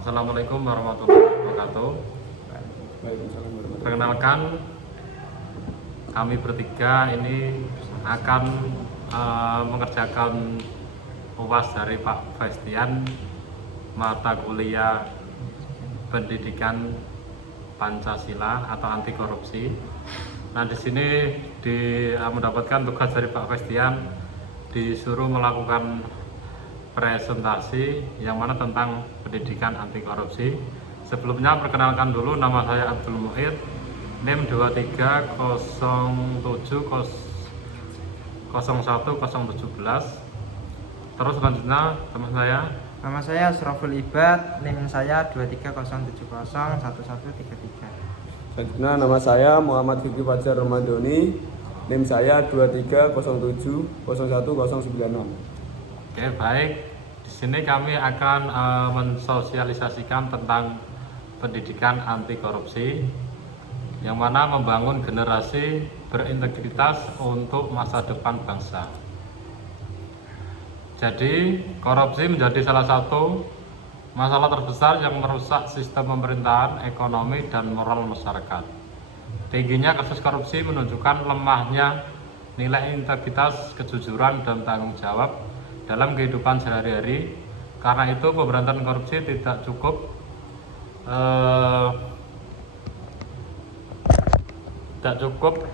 Assalamualaikum warahmatullahi wabarakatuh. Perkenalkan, kami bertiga ini akan mengerjakan UAS dari Pak Festian mata kuliah pendidikan Pancasila atau anti korupsi. Nah, di sini mendapatkan tugas dari Pak Festian, disuruh melakukan presentasi yang mana tentang pendidikan anti korupsi. Sebelumnya perkenalkan dulu, nama saya Abdul Muhid, NIM 23070101017. Terus selanjutnya teman saya. Nama saya Asraful Ibad, NIM saya 230701133. Selanjutnya nama saya Muhammad Fikri Fajar Ramadhani, NIM saya 23070101096. Oke, baik. Di sini kami akan mensosialisasikan tentang pendidikan anti korupsi, yang mana membangun generasi berintegritas untuk masa depan bangsa. Jadi, korupsi menjadi salah satu masalah terbesar yang merusak sistem pemerintahan, ekonomi, dan moral masyarakat. Tingginya kasus korupsi menunjukkan lemahnya nilai integritas, kejujuran, dan tanggung jawab dalam kehidupan sehari-hari. Karena itu pemberantasan korupsi tidak cukup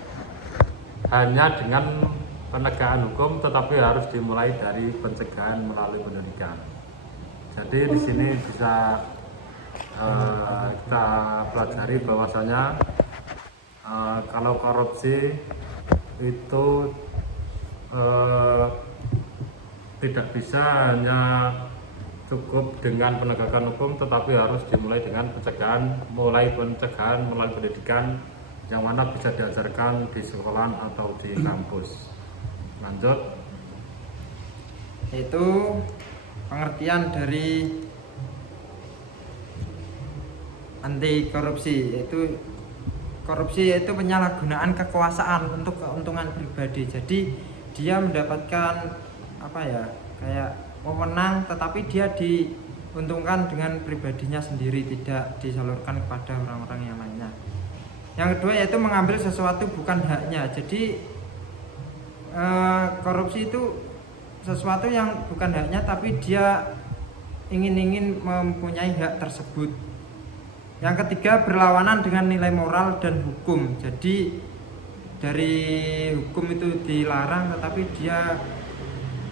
hanya dengan penegakan hukum, tetapi harus dimulai dari pencegahan melalui pendidikan. Jadi di sini bisa kita pelajari bahwasanya kalau korupsi itu tidak bisa hanya cukup dengan penegakan hukum, tetapi harus dimulai dengan pencegahan melalui pendidikan yang mana bisa diajarkan di sekolah atau di kampus. Lanjut. Itu pengertian dari anti korupsi, yaitu korupsi yaitu penyalahgunaan kekuasaan untuk keuntungan pribadi. Jadi dia mendapatkan kayak wewenang, tetapi dia diuntungkan dengan pribadinya sendiri, tidak disalurkan kepada orang-orang yang lainnya. Yang kedua yaitu mengambil sesuatu bukan haknya. Jadi korupsi itu sesuatu yang bukan haknya, tapi dia ingin mempunyai hak tersebut. Yang ketiga, berlawanan dengan nilai moral dan hukum. Jadi dari hukum itu dilarang, tetapi dia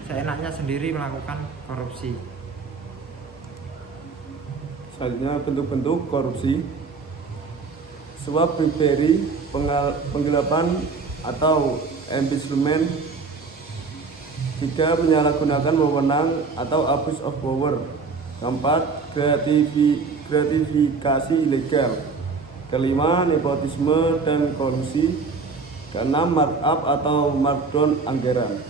seenaknya sendiri melakukan korupsi. Selanjutnya bentuk-bentuk korupsi: suap, bribery, penggelapan atau embezzlement. 3. Menyalahgunakan wewenang atau abuse of power. 4. Gratifikasi ilegal. 5. Nepotisme dan kolusi. 6. Markup atau markdown anggaran.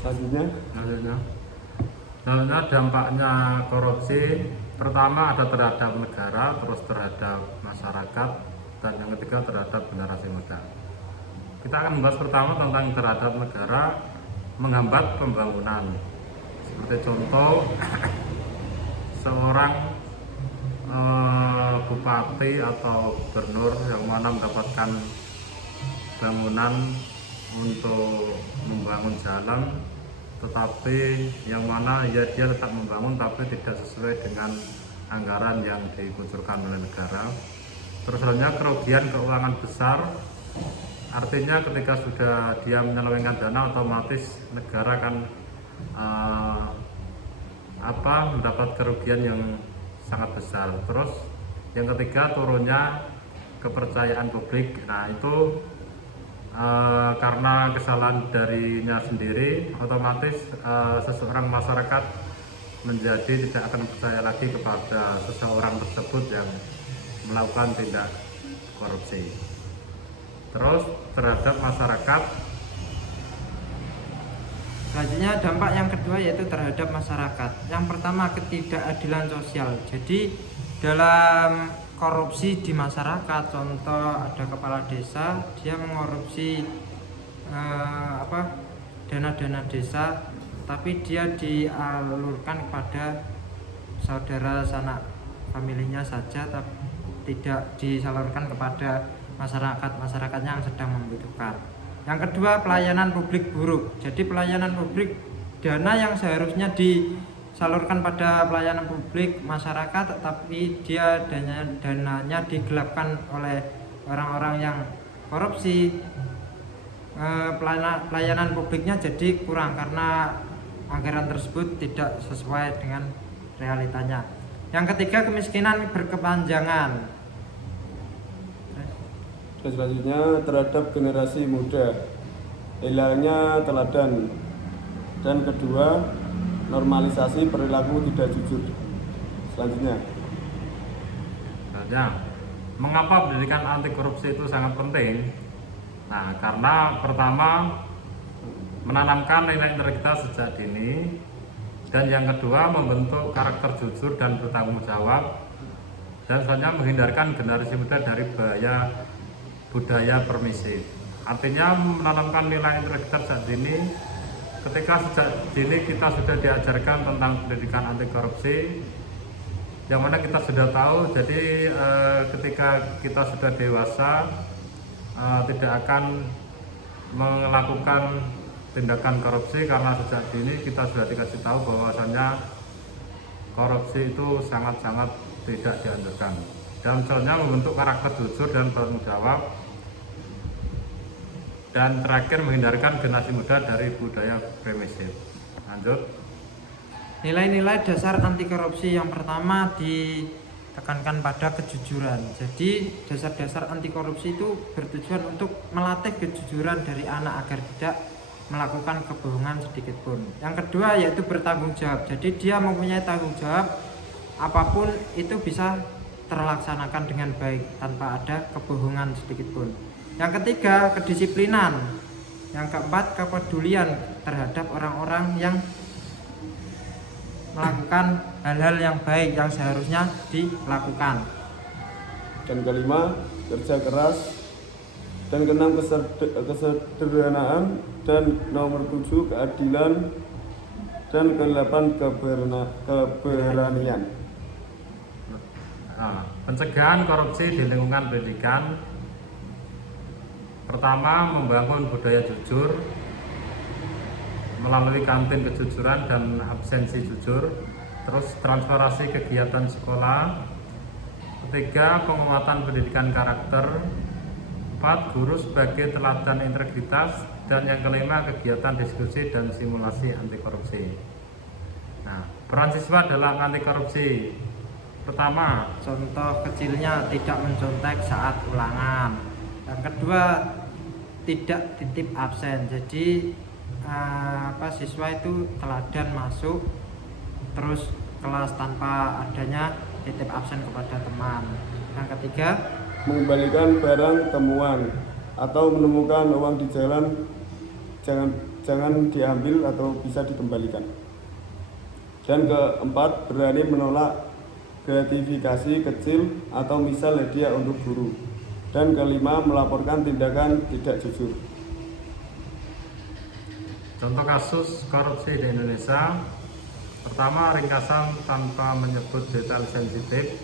Selanjutnya dampaknya korupsi, pertama ada terhadap negara, terus terhadap masyarakat, dan yang ketiga terhadap generasi muda. Kita akan membahas pertama tentang terhadap negara, menghambat pembangunan. Seperti contoh, seorang bupati atau gubernur yang mana mendapatkan bangunan untuk membangun jalan, tetapi yang mana dia tetap membangun tapi tidak sesuai dengan anggaran yang dikucurkan oleh negara. Terus selanjutnya kerugian keuangan besar, artinya ketika sudah dia menyelewengkan dana, otomatis negara akan mendapat kerugian yang sangat besar. Terus yang ketiga, turunnya kepercayaan publik. Nah, itu karena kesalahan darinya sendiri, otomatis seseorang masyarakat menjadi tidak akan percaya lagi kepada seseorang tersebut yang melakukan tindak korupsi. Terus terhadap masyarakat, selanjutnya dampak yang kedua yaitu terhadap masyarakat. Yang pertama, ketidakadilan sosial. Jadi dalam korupsi di masyarakat, contoh ada kepala desa, dia mengkorupsi dana-dana desa, tapi dia dialurkan kepada saudara sanak familinya saja, tapi tidak disalurkan kepada masyarakatnya yang sedang membutuhkan. Yang kedua, pelayanan publik buruk. Jadi pelayanan publik, dana yang seharusnya disalurkan pada pelayanan publik masyarakat, tetapi dia dananya digelapkan oleh orang-orang yang korupsi. Pelayanan publiknya jadi kurang karena anggaran tersebut tidak sesuai dengan realitanya. Yang ketiga, kemiskinan berkepanjangan. Dan selanjutnya terhadap generasi muda, hilangnya teladan. Dan kedua, normalisasi perilaku tidak jujur. Selanjutnya, mengapa pendidikan anti korupsi itu sangat penting? Nah, karena pertama menanamkan nilai integritas sejak dini, dan yang kedua membentuk karakter jujur dan bertanggung jawab, dan selanjutnya menghindarkan generasi muda dari bahaya budaya permisif. Artinya menanamkan nilai integritas sejak dini. Ketika sejak dini kita sudah diajarkan tentang pendidikan anti korupsi, yang mana kita sudah tahu, jadi ketika kita sudah dewasa tidak akan melakukan tindakan korupsi, karena sejak dini kita sudah dikasih tahu bahwasannya korupsi itu sangat-sangat tidak dianjurkan. Dan misalnya membentuk karakter jujur dan bertanggung jawab, dan terakhir menghindarkan generasi muda dari budaya permisif. Lanjut. Nilai-nilai dasar anti korupsi yang pertama ditekankan pada kejujuran. Jadi dasar-dasar anti korupsi itu bertujuan untuk melatih kejujuran dari anak agar tidak melakukan kebohongan sedikit pun. Yang kedua yaitu bertanggung jawab. Jadi dia mempunyai tanggung jawab, apapun itu bisa terlaksanakan dengan baik tanpa ada kebohongan sedikit pun. Yang ketiga, kedisiplinan. Yang keempat, kepedulian terhadap orang-orang yang melakukan hal-hal yang baik yang seharusnya dilakukan. dan kelima, kerja keras. Dan keenam, kesederhanaan. Dan nomor 7, keadilan. Dan ke-8, keberanian. Pencegahan korupsi di lingkungan pendidikan. Pertama, membangun budaya jujur melalui kantin kejujuran dan absensi jujur. Terus transparansi kegiatan sekolah. Ketiga, penguatan pendidikan karakter. 4, guru sebagai teladan integritas. Dan yang kelima, kegiatan diskusi dan simulasi anti korupsi. Nah, peran siswa dalam anti korupsi. Pertama, contoh kecilnya tidak mencontek saat ulangan. Yang kedua, tidak titip absen. Jadi siswa itu teladan masuk terus kelas tanpa adanya titip absen kepada teman. Yang ketiga, mengembalikan barang temuan atau menemukan uang di jalan, jangan diambil atau bisa dikembalikan. Dan keempat, berani menolak gratifikasi kecil atau misal hadiah untuk guru. Dan kelima, melaporkan tindakan tidak jujur. Contoh kasus korupsi di Indonesia. Pertama, ringkasan tanpa menyebut detail sensitif,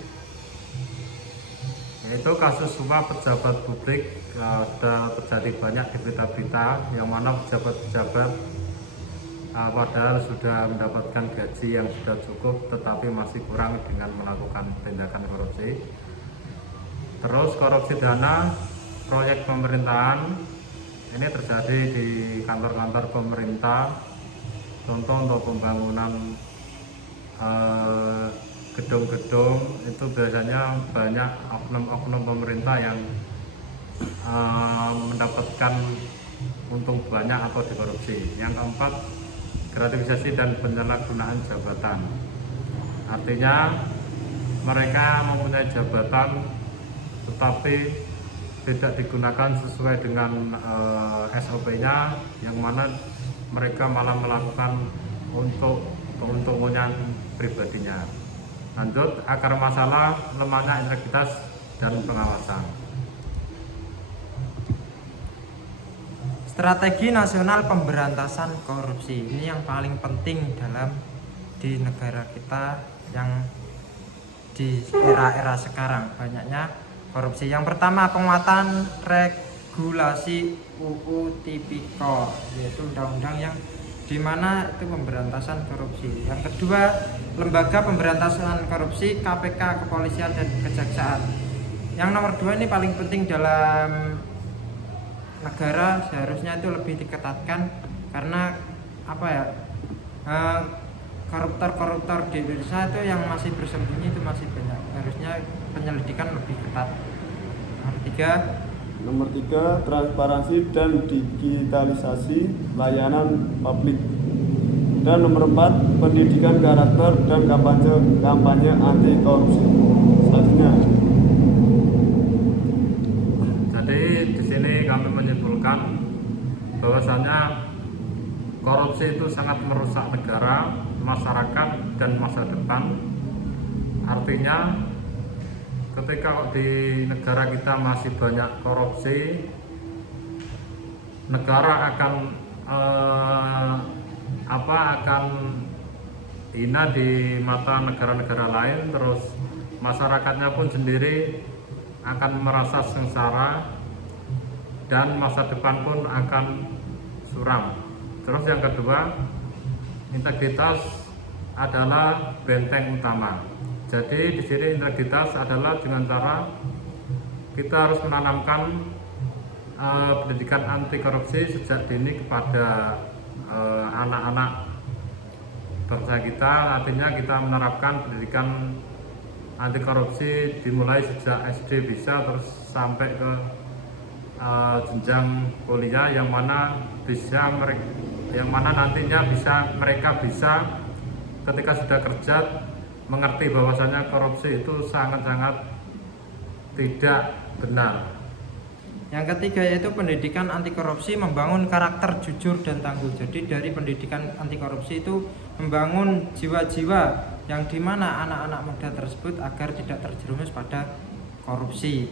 yaitu kasus suap pejabat publik. Sudah terjadi banyak di berita-berita, yang mana pejabat-pejabat padahal sudah mendapatkan gaji yang sudah cukup, tetapi masih kurang dengan melakukan tindakan korupsi. Terus korupsi dana proyek pemerintahan, ini terjadi di kantor-kantor pemerintah. Contoh untuk pembangunan gedung-gedung itu biasanya banyak oknum-oknum pemerintah yang mendapatkan untung banyak atau dikorupsi. Yang keempat, gratifikasi dan penyalahgunaan jabatan. Artinya mereka mempunyai jabatan tetapi tidak digunakan sesuai dengan SOP-nya, yang mana mereka malah melakukan untuk keuntungan pribadinya. Lanjut, akar masalah lemahnya integritas dan pengawasan. Strategi nasional pemberantasan korupsi ini yang paling penting di negara kita yang di era-era sekarang banyaknya korupsi. Yang pertama, penguatan regulasi UU Tipikor, yaitu undang-undang yang dimana itu pemberantasan korupsi. Yang kedua, lembaga pemberantasan korupsi, KPK, kepolisian dan kejaksaan. Yang nomor 2 ini paling penting dalam negara, seharusnya itu lebih diketatkan karena apa ya, koruptor-koruptor di Indonesia itu yang masih bersembunyi itu masih banyak, harusnya penyelidikan lebih ketat. Nomor 3, transparansi dan digitalisasi layanan publik. Dan nomor 4, pendidikan karakter dan kampanye anti korupsi. Selanjutnya, Jadi di sini kami menyimpulkan bahwasanya korupsi itu sangat merusak negara, masyarakat, dan masa depan. Artinya ketika di negara kita masih banyak korupsi, negara akan akan hina di mata negara-negara lain, terus masyarakatnya pun sendiri akan merasa sengsara dan masa depan pun akan suram. Terus yang kedua, integritas adalah benteng utama. Jadi di sini integritas adalah dengan cara kita harus menanamkan pendidikan anti korupsi sejak dini kepada anak-anak bangsa kita. Artinya kita menerapkan pendidikan anti korupsi dimulai sejak SD bisa terus sampai ke jenjang kuliah yang mana nantinya mereka bisa ketika sudah kerja mengerti bahwasanya korupsi itu sangat-sangat tidak benar. Yang ketiga yaitu pendidikan anti korupsi membangun karakter jujur dan tangguh. Jadi dari pendidikan anti korupsi itu membangun jiwa-jiwa yang dimana anak-anak muda tersebut agar tidak terjerumus pada korupsi.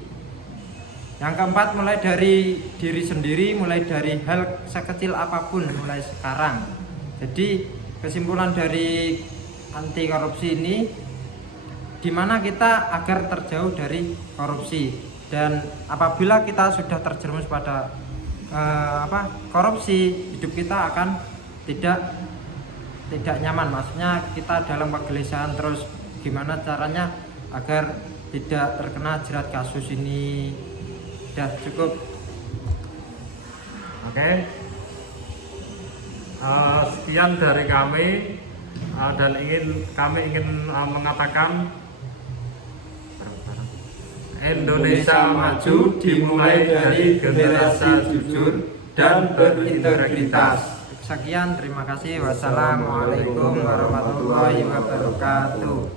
Yang keempat, mulai dari diri sendiri, mulai dari hal sekecil apapun mulai sekarang. Jadi kesimpulan dari anti korupsi ini dimana kita agar terjauh dari korupsi, dan apabila kita sudah terjerumus pada korupsi, hidup kita akan tidak nyaman. Maksudnya kita dalam kegelisahan terus, gimana caranya agar tidak terkena jerat kasus ini. Sudah cukup. Oke. Sekian dari kami, dan kami ingin mengatakan Indonesia maju dimulai dari generasi jujur dan berintegritas. Sekian, terima kasih. Wassalamualaikum warahmatullahi wabarakatuh.